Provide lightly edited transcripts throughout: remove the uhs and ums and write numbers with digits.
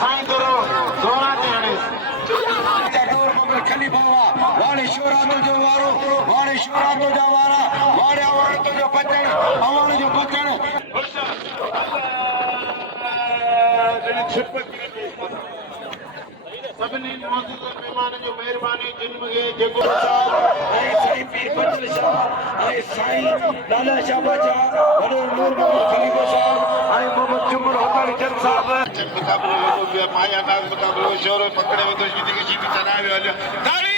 साईं करो जोरा ते हणेस खलीफा वाणे शोरातो जो वारो वाणे शोरातो जा वारा वाणे अवाण तो जो बचण अवाण जो बचण सभिनी मौजूद मेहमान जो महिरबानी जिन खे जेको ऐं साईं पीर बचल शाह ऐं साईं लाला शाह बाजा वॾो नूर मोहम्मद खलीफा साहब ऐं मोहम्मद जुमर होताणी चंद साहब मुक़ाबिलो वेठो पियो माया नाज़ मुक़ाबिलो शोर पकड़े वेठो जीती के जीती चढ़ावे हलियो ताड़ी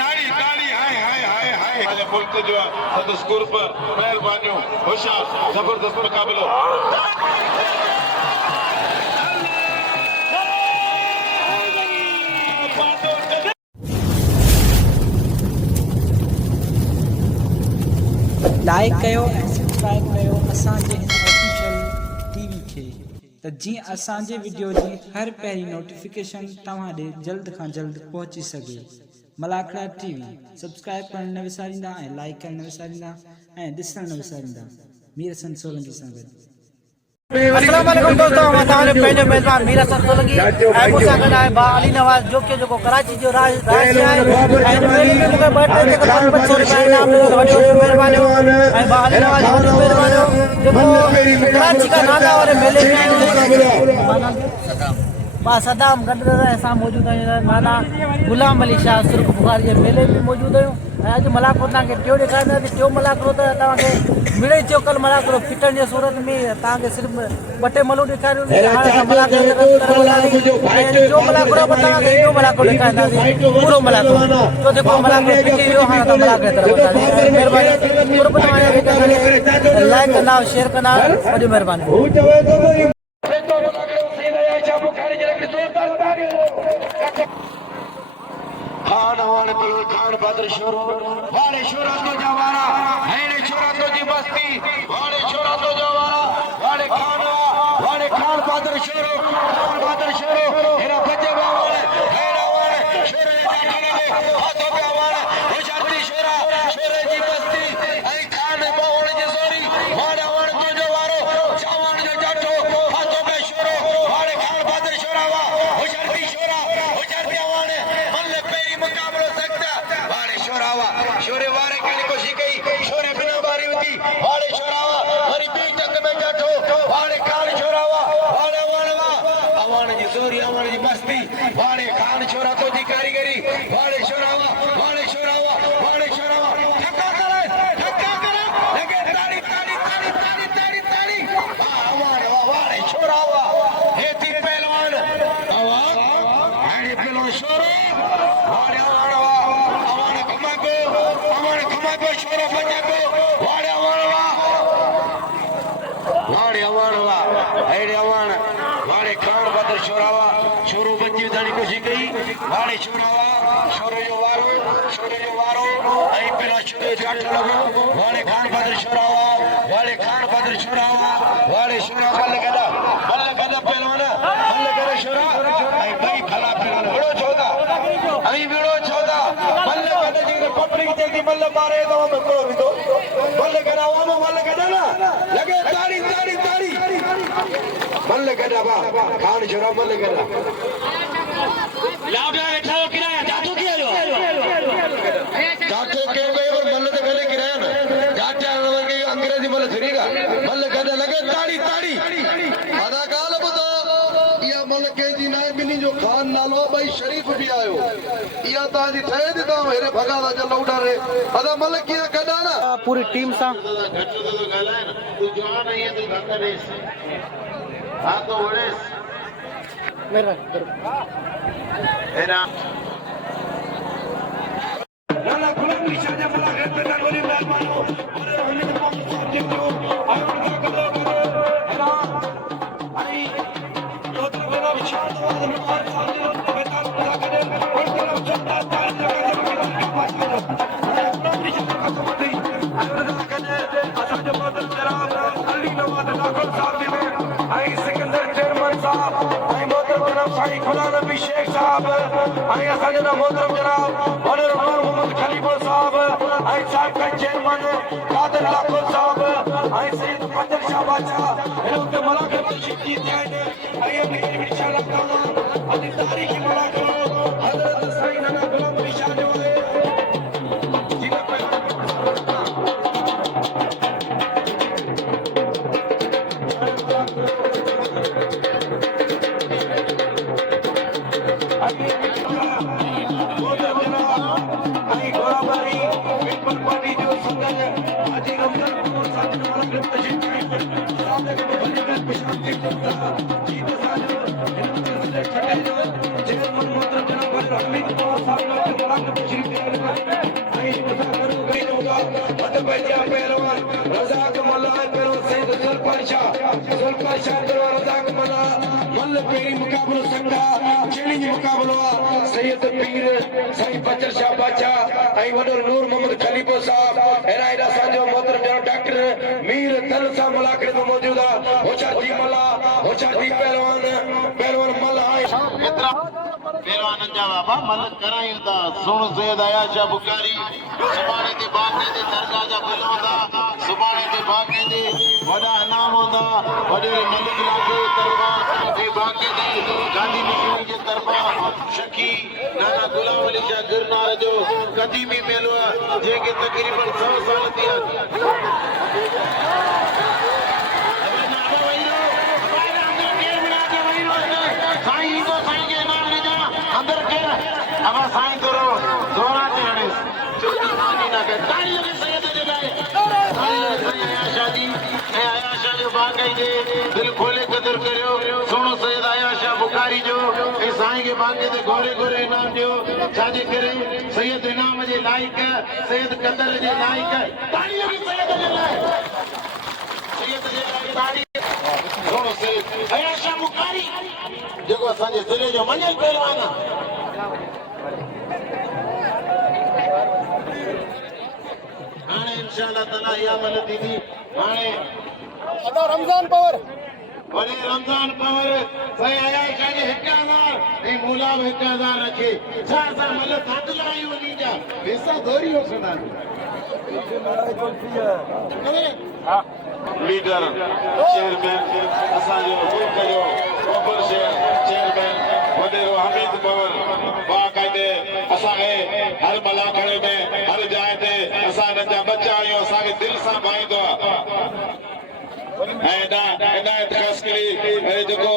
ताड़ी ताड़ी हाय हाय हाय हाय अॼु मुल्क जो सदस ग्रुप महिरबानियूं होशियार ज़बरदस्त मुक़ाबिलो लाइक कयो ऐं सब्सक्राइब कयो असांजे हिन ऑफिशियल टीवी खे त जीअं असांजे वीडियो जी हर पहिरीं नोटिफिकेशन तव्हां ॾे जल्द खां जल्द पहुची सघे। मलाखड़ा टीवी सब्सक्राइब करणु न विसारींदा ऐं लाइक करणु न विसारींदा ऐं ॾिसणु न विसारींदा। मीर हसन सोलंकी सां गॾु। अस्सलाम वालेकुम दोस्तों, हमारे पहले मेजबान मीर हसन सोलंकी ऐं मूंसां गॾु आहे भाउ अली नवाज़ जो कि जेको कराची जो राज आहे ऐं मेले में मूंखे 2 टे जेको 500 रुपया इनाम ॾिनो वॾी वॾी महिरबानियूं ऐं भाउ अली नवाज़ वॾी महिरबानियूं जेको कराची का नागा वारे मेले में आयो मां सदाम गॾु असां मौजूदु आहियूं नाना गुलाम अली शाह सुर्ख बुखारी जे मेले में मौजूदु आहियूं ऐं अॼु मलाखड़ो तव्हांखे टियों ॾेखारींदासीं। टियों मलाखड़ो त तव्हांखे मिड़े चौकल मलाखड़ो फिटण जी सूरत में तव्हांखे सिर्फ़ु 2 टे मलूं ॾेखारियूं टियों मलाखड़ो तव्हांखे इहो मलाखड़ो ॾेखारींदासीं पूरो मलाखड़ो छो जेको मलाखड़ो फिटी वियो हाणे त मलाखड़े तरफ़ महिरबानी लाइक कंदा शेयर कंदा वॾी महिरबानी। खान वाण पियो खान बदर शोरो वाणे शोरा तो जवारा हैने शोरा तो जी बस्ती वाणे शोरा तो जवारा वाणे खान बदर शोरो हेरा बच्चे वाणे हैरा वाणे शोरे जाने दे हाथों पे वाणे होशाती शोरा शोरे जी बस्ती ऐ खान बावण जी सोरी वाणे तो जवारो चावण जो जाटो हाथों पे शोरो वाणे खान बदर शोरा वा होशाती शोरा होशाती वाणे मल्ले पेरी मुकाबलो सकता वाणे शोरावा शोरे वारे के कोशिश कई शोरे बिना बारी होती वाणे शोरावा हरी बी जग में जाटो वाणे खान शोरावा वाणे अवाण जी जोरी अवाण जी मस्ती वाणे खान शोरा तो जी कारीगरी वाणे शोरावा ठक्का करे लगे ताड़ी अवाण वाणे शोरावा हेती पहलवान अवाण हाणे पहलवान शोरो वाणे अवाण कमाको शोरो पंजाबो वाणे अवाण हेड़े अवाण वाणे खान बदर शोरावा शोरो बची दानी कोशिश कई वाणे शोरावा शोरे जो वारो ऐं पिला शोरे जाट लगो वाणे खान बदर शोरावा वाणे शोरा बल्ले कदा पहलवान बल्ले करे शोरा ऐं भाई भला पहलवान विड़ो छोदा बल्ले कदा जी पपड़ी जल्दी बल्ले मारे तो मैं कोड़ो विदो बल्ले कदा ना लगे ताड़ी बल्ले कदा बा खान शोरा बल्ले कदा लाउडा बैठा हो किराया जातो किया लो जातो के गए और बल्ले तो गले किराया ना जाते आने के अंग्रेजी बल्ले सुनेगा बल्ले कदा लगे ताड़ी आधा काल बुदा या मलके जी ना बिनी जो खान नालो भाई शरीफ भी आयो या ताजी थे दिता मेरे भगा दा चल उड़ा रे आधा मलकिया कदा ना पूरी टीम सां घटो तो गाला है ना तू जवान है ये तू धंधा देस हां तो वड़ेस मेरा एना लाला गुलाम निशा जे मला घर पे ना गोली मेहमानो अरे हमने तो साहब जी को आराम का करो एना आई तो मेरा विचार तो में और साहब जी ने बेटा पूरा करे और तरफ जनता ताल लगा के पास करो गुलाम निशा का समझी अरे कने असा जो बदल जनाब अली नवाज नागल साहब जी ने आई सिकंदर चेयरमैन साहब आई मोहतरम जनाब साईं खुदा नबी शेख साहब आई असा जनाब मोहतरम जनाब मोहम्मद खलीफा साहब आई साहब का चेयरमैन कादर लाखो साहब ऐं सैयद फजल शाह बादशाह हिन वक़्तु मलाकर तशरीफ़ ॾींदे आहिनि ऐं अपनी इंशाअल्लाह ताला अॼु तारीख़ी मलाकर हज़रत साईं नाना गुलाम अली शाह जो आहे मुकाबलो संगा चैलेंज मुकाबलो सैयद पीर साईं फजल शाह बादशाह ऐं वॾो नूर मोहम्मद खलीफो साहब अहिड़ा असांजो मोहतरम जनाब डॉक्टर मीर तन साहब मुलाक़ात में मौजूद आहे होशादी मला होशादी पहलवान मल आहे पहलवाननि जा बाबा मल करायूं था सुण सैयद अयाज शाह बुखारी सुभाणे ते बाक़े ते दरगाह जा गुल हूंदा सुभाणे ते बाक़े ते वॾा इनाम हूंदा वॾे मलिक लाखे तरफ़ां ऐं बाक़े ते गांधी मिशनरी जे तरफ़ां शकी नाना गुलाम अली शाह गिरनार जो क़दीमी मेलो आहे जंहिंखे तक़रीबन 100 साल थी विया अंदर के अब साईं थोरो जोरा ते हणे छोटी मानी ना के ताली लगे सैयद जे लाए साईं आया जी ऐं आया शाह जो बाक़ी जे दिल खोले कदर करियो सुनो सैयद आया शाह बुखारी जो ऐं साईं के बाक़ी ते गोरे गोरे इनाम ॾियो छाजे करे सैयद इनाम जे लाइक सैयद कदर जे लाइक ताली लगे सैयद जे लाए ताली सुनो सैयद आया शाह बुखारी जेको असांजे ज़िले जो मञल पहलवान आहे हाणे इंशाअल्लाह ताला इहा मल थींदी हाणे रमज़ान पवर वरी रमज़ान पवर साईं आया शाह जे 1000 ऐं मुलाब 1000 रखे छा असां मल थादल आहियूं उन्ही जा पैसा दोरी वठंदा लीडर चेयरमैन असांजो मुल्क जो ओभर शहर चेयरमैन वॾेरो हमीद पवर बाक़ाइदे असांखे हर मलाखड़े में हर जाइ ते असां हिननि जा बच्चा आहियूं असांखे दिलि सां भाईंदो आहे इनायत ख़ासकरी जेको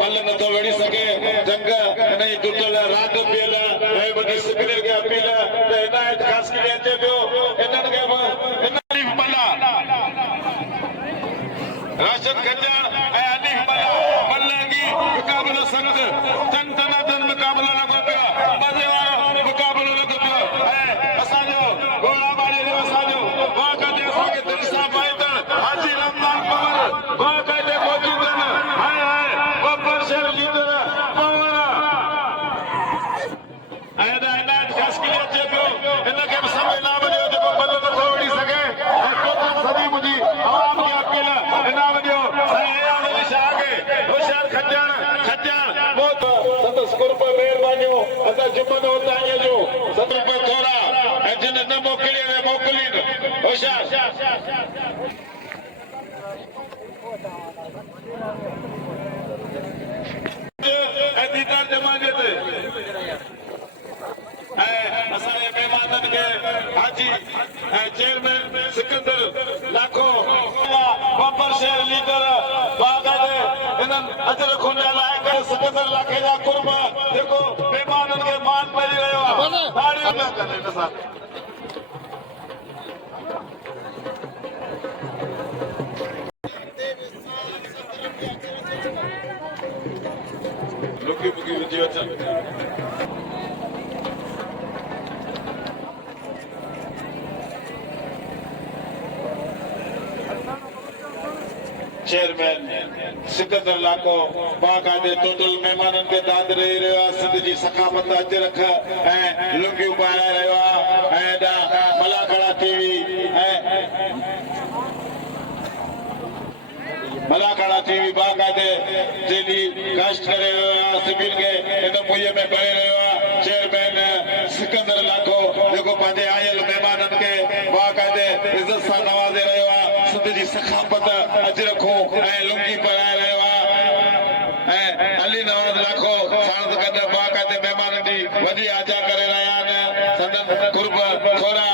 मल नथो विड़ी सघे जंग हिन जी टुटल रात पियल ऐं वॾी सिकरियुनि खे अपील त इनायत ख़ासकरी अचे पियो इन्हनि खे राशन खजण ऐं अलीफ मल जी मुक़ाबिलो सख़्त तन तनातन मुक़ाबिलो लॻो पियो मज़े वारो मुक़ाबिलो लॻो पियो ऐं असांजो घोड़ा बारे जो असांजो बाक़ाइदे असांखे दिलि सां भाईंदड़ हाजी रमज़ान पवर बाक़ाइदे मौजूद आहिनि ऐं बब्बर शहर लीडर पवर ऐं इनायत ख़ासकरी अचे पियो हिनखे बि सभु इनाम ॾियो जेको मल नथो विड़ी सघे ऐं कोतन सदी मुंहिंजी आवाम खे अपील इनाम ॾियो साईं अयाज अली शाह खे होशियार खजण बहुत संदसि कुर्ब महिरबानियूं असां जुमन उताईअ जो 7 रुपए थोरा ऐं जिन न मोकिली उहे मोकिलीनि होशियार ऐं दीदार जमाने ते असांजे महिमाननि खे हाजी ऐं चेयरमैन सिकंदर लाखो बब्बर शहर लीडर बाक़ाइदे इन्हनि अजर खून जा लाइक़ सिकंदर लाखे जा कुर्ब जेको महिमाननि खे मान पई रहियो आहे ताड़ियूं पिया कनि हिन सां लुकी बुकी विझी अचनि चेयरमैन सिकंदर लाखो बाक़ाइदे टोटल महिमाननि खे दाद ॾेई रहियो आहे सिंध जी सखावत अच रख ऐं लुंगियूं पाराए रहियो आहे ऐं मलाखड़ा टीवी ऐं मलाखड़ा टीवी बाक़ाइदे जंहिंजी काश्त करे रहियो आहे सिबिल खे हिन मुहीअ में करे रहियो आहे चेयरमैन सिकंदर लाखो जेको पंहिंजे आयल महिमाननि खे बाक़ाइदे इज़त सां नवाज़े रहियो आहे सिंध मर्द जी सखापत अज रखो ऐं लुंगी पाए रहियो आहे ऐं अली नवाज़ लाखो साण गॾु बाक़ाइदे महिमाननि जी वॾी आजा करे रहिया आहिनि संदन कुर्ब थोरा